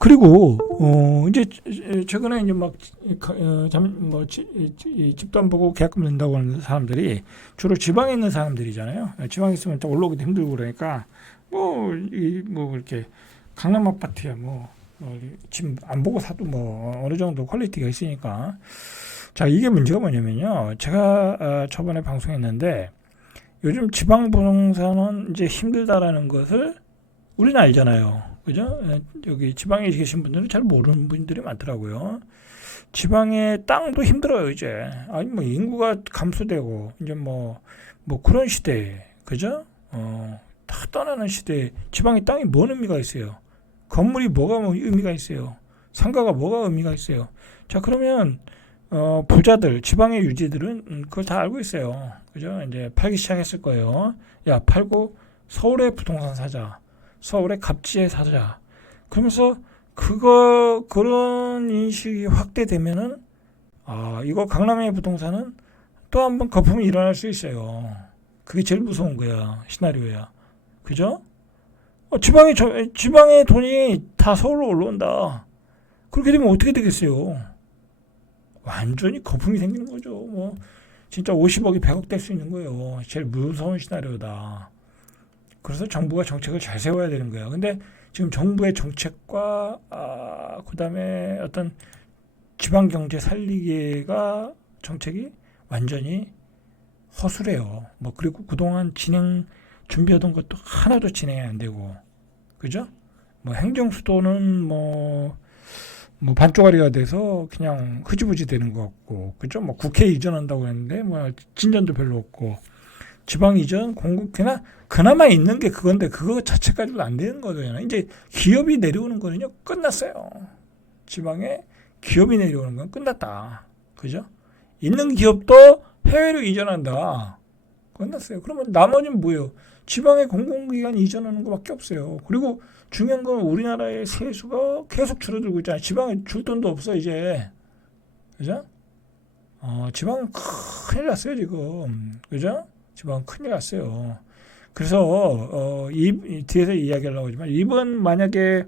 그리고 이제 최근에 이제 막 집도 안 보고 계약금 낸다고 하는 사람들이 주로 지방에 있는 사람들이잖아요. 지방에 있으면 또 올라오기도 힘들고 그러니까 뭐 이렇게 강남 아파트야 집 안 보고 사도 뭐 어느 정도 퀄리티가 있으니까. 자, 이게 문제가 뭐냐면요. 제가 저번에 방송했는데 요즘 지방 부동산은 이제 힘들다라는 것을 우리는 알잖아요. 그죠? 여기 지방에 계신 분들은 잘 모르는 분들이 많더라고요. 지방의 땅도 힘들어요, 이제. 아니, 뭐, 인구가 감소되고, 이제 뭐 그런 시대에, 그죠? 다 떠나는 시대에 지방의 땅이 뭔 의미가 있어요? 건물이 뭐가 의미가 있어요? 상가가 뭐가 의미가 있어요? 자, 그러면, 부자들, 지방의 유지들은 그걸 다 알고 있어요. 그죠? 이제 팔기 시작했을 거예요. 야, 팔고 서울에 부동산 사자. 서울의 갑지에 사자. 그러면서 그런 인식이 확대되면은 이거 강남의 부동산은 또 한번 거품이 일어날 수 있어요. 그게 제일 무서운 거야. 시나리오야. 그죠? 지방의 돈이 다 서울로 올라온다. 그렇게 되면 어떻게 되겠어요? 완전히 거품이 생기는 거죠. 뭐 진짜 50억이 100억 될 수 있는 거예요. 제일 무서운 시나리오다. 그래서 정부가 정책을 잘 세워야 되는 거야. 근데 지금 정부의 정책과 그다음에 어떤 지방 경제 살리기가 정책이 완전히 허술해요. 뭐 그리고 그동안 준비하던 것도 하나도 진행이 안 되고, 그죠? 뭐 행정 수도는 뭐 반쪽짜리가 돼서 그냥 흐지부지 되는 것 같고, 그죠? 뭐 국회 이전한다고 했는데 뭐 진전도 별로 없고. 지방 이전 공급기나 그나마 있는 게 그건데 그거 자체까지도 안 되는 거잖아요. 이제 기업이 내려오는 거는요 끝났어요. 지방에 기업이 내려오는 건 끝났다. 그죠? 있는 기업도 해외로 이전한다. 끝났어요. 그러면 나머지는 뭐예요? 지방의 공공기관 이전하는 것밖에 없어요. 그리고 중요한 건 우리나라의 세수가 계속 줄어들고 있잖아요. 지방에 줄 돈도 없어 이제. 그죠? 지방은 큰일 났어요 지금. 그죠? 지방 큰일 났어요. 그래서 뒤에서 이야기하려고 하지만 이번 만약에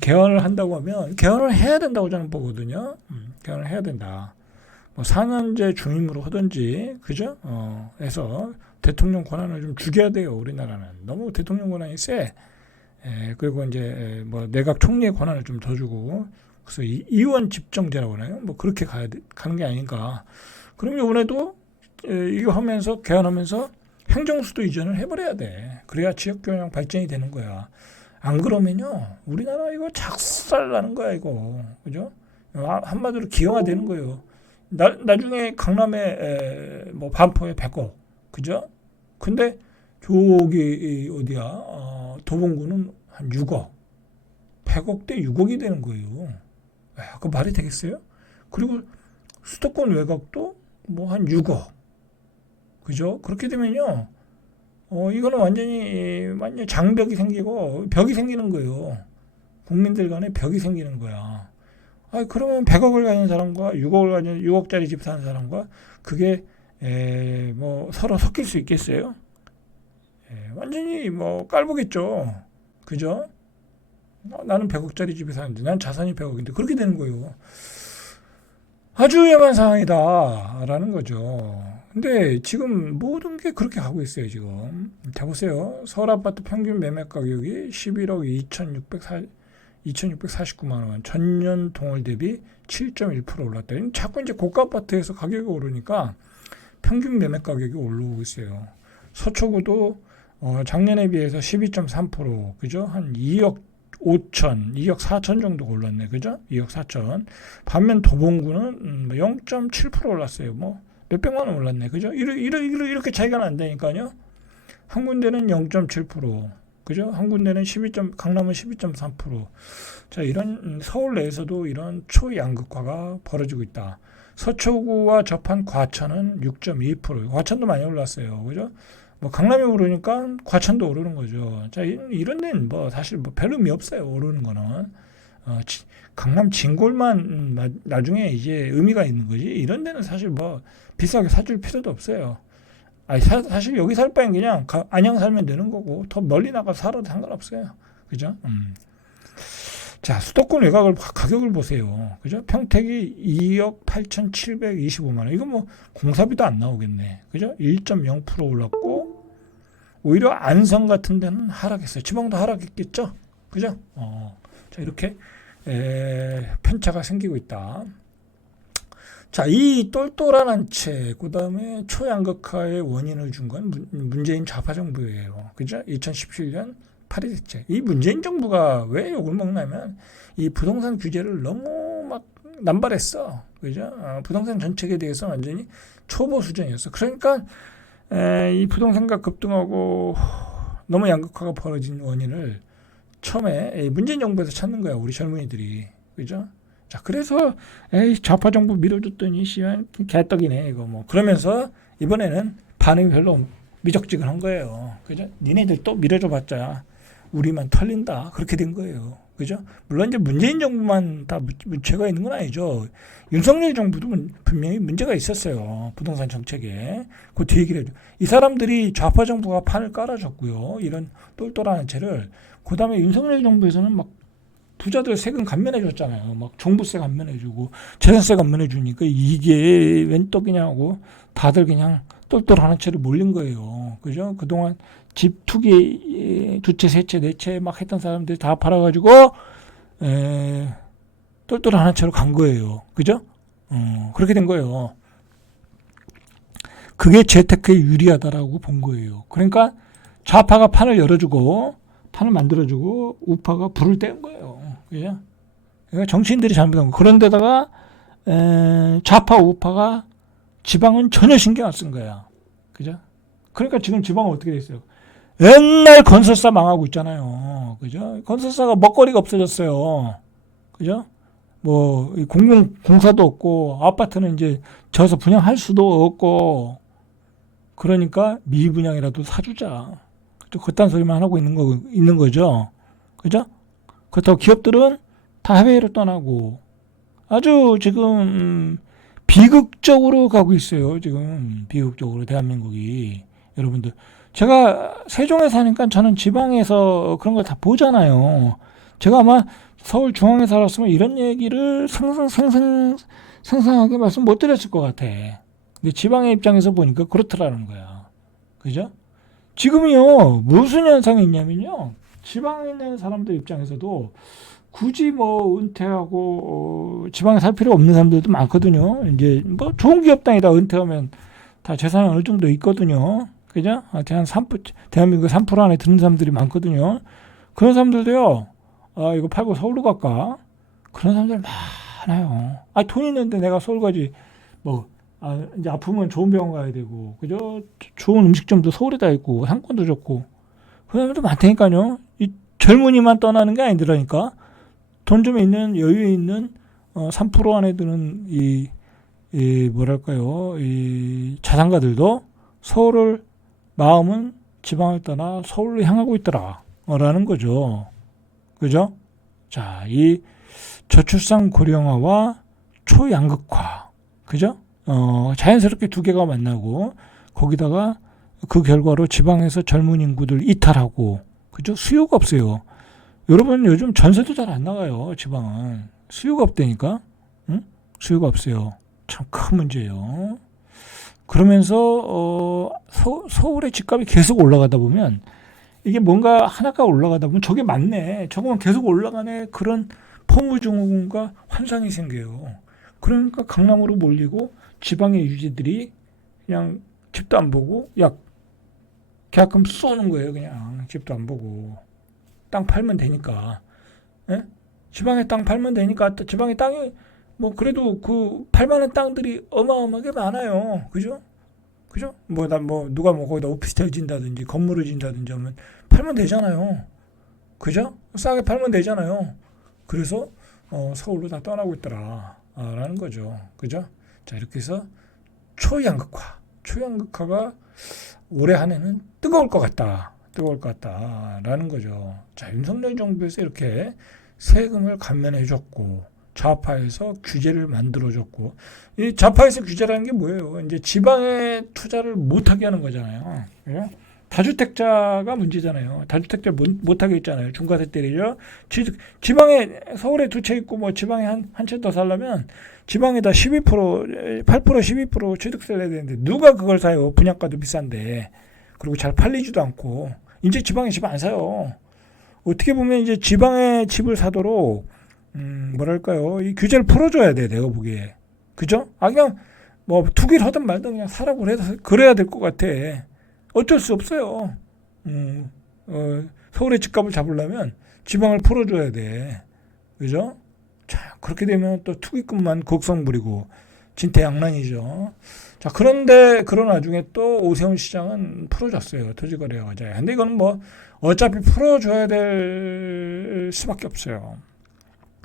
개헌을 한다고 하면 개헌을 해야 된다고 저는 보거든요. 개헌을 해야 된다. 뭐 4년제 중임으로 하든지 그죠? 해서 대통령 권한을 좀 죽여야 돼요. 우리나라는 너무 대통령 권한이 세. 그리고 이제 뭐 내각 총리의 권한을 좀 더 주고 그래서 이원 집정제라고 하나요? 뭐 그렇게 가는 게 아닌가. 그럼 이번에도 이거 하면서 개헌하면서 행정수도 이전을 해버려야 돼. 그래야 지역경영 발전이 되는 거야. 안 그러면요 우리나라 이거 작살 나는 거야 이거. 그죠? 한마디로 기형화되는 거예요. 나중에 강남에 뭐 반포에 100억. 그죠? 근데 저기 어디야 도봉구는 한 6억. 100억 대 6억이 되는 거예요. 그 말이 되겠어요? 그리고 수도권 외곽도 뭐 한 6억. 그죠? 그렇게 되면요, 이거는 완전히 장벽이 생기고 벽이 생기는 거예요. 국민들 간에 벽이 생기는 거야. 그러면 100억을 가진 사람과 6억짜리 집 사는 사람과 그게 뭐 서로 섞일 수 있겠어요? 완전히 뭐 깔보겠죠. 그죠? 나는 100억짜리 집에 사는데 난 자산이 100억인데 그렇게 되는 거예요. 아주 위험한 상황이다라는 거죠. 근데 지금 모든 게 그렇게 가고 있어요, 지금. 자, 보세요. 서울 아파트 평균 매매 가격이 11억 2,649만 원. 전년 동월 대비 7.1% 올랐다. 자꾸 이제 고가 아파트에서 가격이 오르니까 평균 매매 가격이 올라오고 있어요. 서초구도 작년에 비해서 12.3%, 그죠? 한 2억 5천, 2억 4천 정도 올랐네. 그죠? 2억 4천. 반면 도봉구는 0.7% 올랐어요. 뭐 몇백만 원 올랐네. 그죠? 이렇게 차이가 난다니까요. 한 군데는 0.7%, 그죠? 한 군데는 강남은 12.3%. 자, 이런 서울 내에서도 이런 초양극화가 벌어지고 있다. 서초구와 접한 과천은 6.2%. 과천도 많이 올랐어요. 그죠? 뭐 강남이 오르니까 과천도 오르는 거죠. 자, 이런 데는 뭐 사실 뭐 별 의미 없어요. 오르는 거는. 강남 진골만 나중에 이제 의미가 있는 거지. 이런 데는 사실 뭐 비싸게 사줄 필요도 없어요. 사실 여기 살 바엔 그냥 안양 살면 되는 거고 더 멀리 나가서 살아도 상관없어요. 그죠? 자, 수도권 외곽을 가격을 보세요. 그죠? 평택이 2억 8,725만 원. 이거 뭐 공사비도 안 나오겠네. 그죠? 1.0% 올랐고 오히려 안성 같은 데는 하락했어요. 지방도 하락했겠죠? 그죠? 자, 이렇게 편차가 생기고 있다. 자, 이 똘똘한 한 채, 그 다음에 초양극화의 원인을 준 건 문재인 좌파 정부예요. 그죠? 2017년 8일 대책. 이 문재인 정부가 왜 욕을 먹냐면 이 부동산 규제를 너무 막 남발했어. 그죠? 부동산 정책에 대해서 완전히 초보 수준이었어. 그러니까 이 부동산가 급등하고 너무 양극화가 벌어진 원인을 처음에 문재인 정부에서 찾는 거야. 우리 젊은이들이. 그죠? 자, 그래서 좌파 정부 밀어줬더니 씨발 개떡이네 이거 뭐 그러면서 이번에는 반응이 별로 미적지근한 거예요. 그죠? 니네들 또 밀어줘봤자 우리만 털린다. 그렇게 된 거예요. 그죠? 물론 이제 문재인 정부만 다 문제가 있는 건 아니죠. 윤석열 정부도 분명히 문제가 있었어요. 부동산 정책에. 그 뒤에 얘기를 해줘. 이 사람들이 좌파 정부가 판을 깔아줬고요. 이런 똘똘한 채를. 그 다음에 윤석열 정부에서는 막 부자들 세금 감면해 줬잖아요. 막 종부세 감면해 주고 재산세 감면해 주니까 이게 웬 떡이냐고 다들 그냥 똘똘한 채를 몰린 거예요. 그죠? 그동안 집 투기 두 채, 세 채, 네 채 막 했던 사람들이 다 팔아가지고 똘똘한 채로 간 거예요. 그죠? 그렇게 된 거예요. 그게 재테크에 유리하다라고 본 거예요. 그러니까 좌파가 판을 열어주고 판을 만들어주고 우파가 불을 떼는 거예요. 그죠? 그러니까 정치인들이 잘못한 거. 그런데다가 좌파 우파가 지방은 전혀 신경 안 쓴 거야. 그죠? 그러니까 지금 지방은 어떻게 됐어요? 옛날 건설사 망하고 있잖아요. 그죠? 건설사가 먹거리가 없어졌어요. 그죠? 뭐 공사도 없고 아파트는 이제 져서 분양할 수도 없고 그러니까 미분양이라도 사주자. 그딴 소리만 하고 있는 거죠. 그죠? 그렇다고 기업들은 다 해외로 떠나고 아주 지금 비극적으로 가고 있어요. 지금 비극적으로 대한민국이. 여러분들 제가 세종에 사니까 저는 지방에서 그런 걸 다 보잖아요. 제가 아마 서울 중앙에 살았으면 이런 얘기를 상상하게 말씀 못 드렸을 것 같아. 근데 지방의 입장에서 보니까 그렇더라는 거야. 그죠? 지금이요, 무슨 현상이 있냐면요, 지방에 있는 사람들 입장에서도 굳이 뭐 은퇴하고 지방에 살 필요 없는 사람들도 많거든요. 이제 뭐 좋은 기업 다니다 은퇴하면 다 재산이 어느 정도 있거든요. 그죠? 대한민국 3% 안에 드는 사람들이 많거든요. 그런 사람들도요, 이거 팔고 서울로 갈까? 그런 사람들 많아요. 돈 있는데 내가 서울 가지, 뭐, 이제 아프면 좋은 병원 가야 되고, 그죠? 좋은 음식점도 서울에다 있고, 상권도 좋고, 그런 사람도 많다니까요. 이 젊은이만 떠나는 게 아니더라니까. 돈 좀 있는, 여유 있는, 3% 안에 드는 뭐랄까요, 이 자산가들도 서울을, 마음은 지방을 떠나 서울로 향하고 있더라. 라는 거죠. 그죠? 자, 이 저출산 고령화와 초양극화. 그죠? 자연스럽게 두 개가 만나고, 거기다가 그 결과로 지방에서 젊은 인구들 이탈하고, 그죠? 수요가 없어요. 여러분 요즘 전세도 잘 안 나가요. 지방은. 수요가 없다니까. 응? 수요가 없어요. 참 큰 문제예요. 그러면서 서울의 집값이 계속 올라가다 보면 이게 뭔가 하나가 올라가다 보면 저게 맞네. 저거만 계속 올라가네. 그런 포무증후군과 환상이 생겨요. 그러니까 강남으로 몰리고 지방의 유지들이 그냥 집도 안 보고 계약금 쏘는 거예요. 그냥 집도 안 보고 땅 팔면 되니까. 예? 지방에 땅 팔면 되니까 지방에 땅이 뭐 그래도 그 팔만한 땅들이 어마어마하게 많아요. 그죠? 그죠? 누가 거기다 오피스텔 짓다든지 건물을 짓다든지 하면 팔면 되잖아요. 그죠? 싸게 팔면 되잖아요. 그래서 서울로 다 떠나고 있더라. 라는 거죠. 그죠? 자, 이렇게 해서 초양극화가 올해 한 해는 뜨거울 것 같다라는 거죠. 자, 윤석열 정부에서 이렇게 세금을 감면해줬고 좌파에서 규제를 만들어줬고, 이 좌파에서 규제라는 게 뭐예요? 이제 지방에 투자를 못하게 하는 거잖아요. 그죠? 다주택자가 문제잖아요. 다주택자 못하게 있잖아요. 중과세 때리죠. 지방에 서울에 두 채 있고 뭐 지방에 한 채 더 살려면 지방에다 12% 8% 12% 취득세를 내야 되는데 누가 그걸 사요? 분양가도 비싼데. 그리고 잘 팔리지도 않고 이제 지방에 집 안 사요. 어떻게 보면 이제 지방에 집을 사도록 뭐랄까요? 이 규제를 풀어줘야 돼. 내가 보기에. 그죠? 그냥 뭐 투기를 하든 말든 그냥 사라고 그래야 될 것 같아. 어쩔 수 없어요. 서울의 집값을 잡으려면 지방을 풀어줘야 돼. 그죠? 자, 그렇게 되면 또 투기꾼만 곡성 부리고 진퇴양난이죠. 자, 그런데 그런 와중에 또 오세훈 시장은 풀어줬어요. 토지거래가. 근데 이거는 뭐 어차피 풀어줘야 될 수밖에 없어요.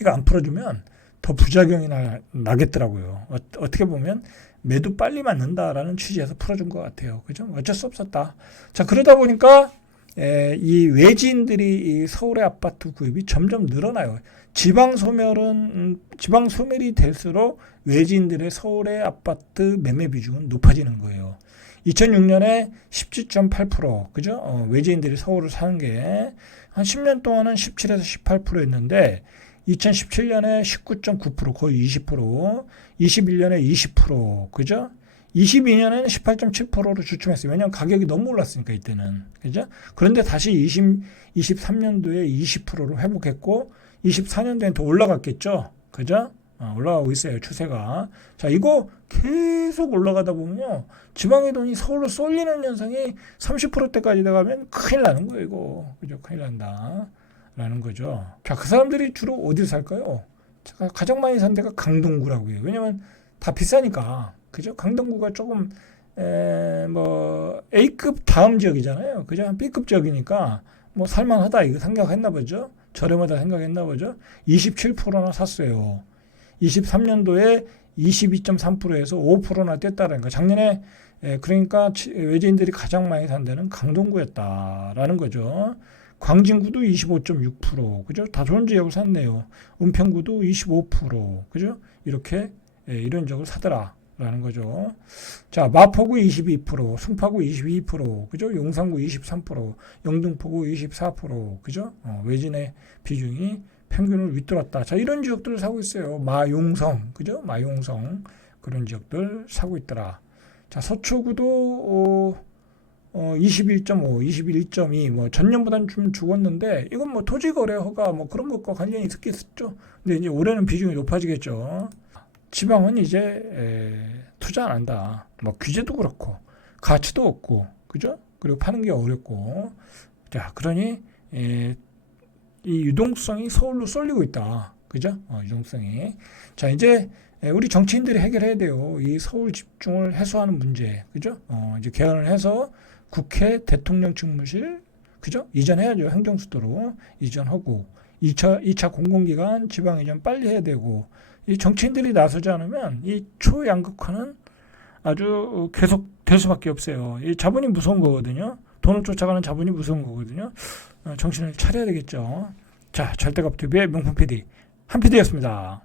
이거 안 풀어주면 더 부작용이 나겠더라고요. 어떻게 보면 매도 빨리 맞는다라는 취지에서 풀어준 것 같아요. 그죠? 어쩔 수 없었다. 자, 그러다 보니까 이 외지인들이 이 서울의 아파트 구입이 점점 늘어나요. 지방 소멸이 될수록 외지인들의 서울의 아파트 매매 비중은 높아지는 거예요. 2006년에 17.8%, 그죠? 외지인들이 서울을 사는 게 한 10년 동안은 17에서 18%였는데 2017년에 19.9%, 거의 20%, 21년에 20%, 그죠? 22년에는 18.7%로 주춤했어요. 왜냐하면 가격이 너무 올랐으니까 이때는, 그죠? 그런데 다시 23년도에 20%로 회복했고 24년도엔 더 올라갔겠죠, 그죠? 올라가고 있어요, 추세가. 자, 이거 계속 올라가다 보면요, 지방의 돈이 서울로 쏠리는 현상이 30%대까지 나가면 큰일 나는 거예요, 이거. 그죠? 큰일 난다. 라는 거죠. 자, 그 사람들이 주로 어디를 살까요? 가장 많이 산 데가 강동구라고 해요. 왜냐면 다 비싸니까. 그죠? 강동구가 조금 뭐 A급 다음 지역이잖아요. 그죠? B급 지역이니까 뭐 살만하다 이거 생각했나 보죠. 저렴하다 생각했나 보죠. 27%나 샀어요. 23년도에 22.3%에서 5%나 뛰었다라는 거. 작년에 그러니까 외지인들이 가장 많이 산 데는 강동구였다라는 거죠. 광진구도 25.6%, 그죠? 다 좋은 지역을 샀네요. 은평구도 25%, 그죠? 이렇게 이런 지역을 사더라라는 거죠. 자, 마포구 22%, 송파구 22%, 그죠? 용산구 23%, 영등포구 24%, 그죠? 외진의 비중이 평균을 윗돌았다. 자, 이런 지역들을 사고 있어요. 마용성, 그죠? 마용성 그런 지역들 사고 있더라. 자, 서초구도 21.5, 21.2, 뭐 전년보다는 좀 죽었는데 이건 뭐 토지거래 허가 뭐 그런 것과 관련이 있겠죠. 근데 이제 올해는 비중이 높아지겠죠. 지방은 이제 투자 안 한다. 뭐 규제도 그렇고 가치도 없고, 그죠? 그리고 파는 게 어렵고. 자, 그러니 이 유동성이 서울로 쏠리고 있다. 그죠? 유동성이. 자, 이제 우리 정치인들이 해결해야 돼요. 이 서울 집중을 해소하는 문제. 그죠? 이제 개헌을 해서 국회 대통령 집무실, 그죠? 이전해야죠. 행정수도로 이전하고 2차 공공기관 지방 이전 빨리 해야 되고, 이 정치인들이 나서지 않으면 이 초양극화는 아주 계속 될 수밖에 없어요. 이 자본이 무서운 거거든요. 돈을 쫓아가는 자본이 무서운 거거든요. 정신을 차려야 되겠죠. 자, 절대값TV의 명품 PD 한 PD였습니다.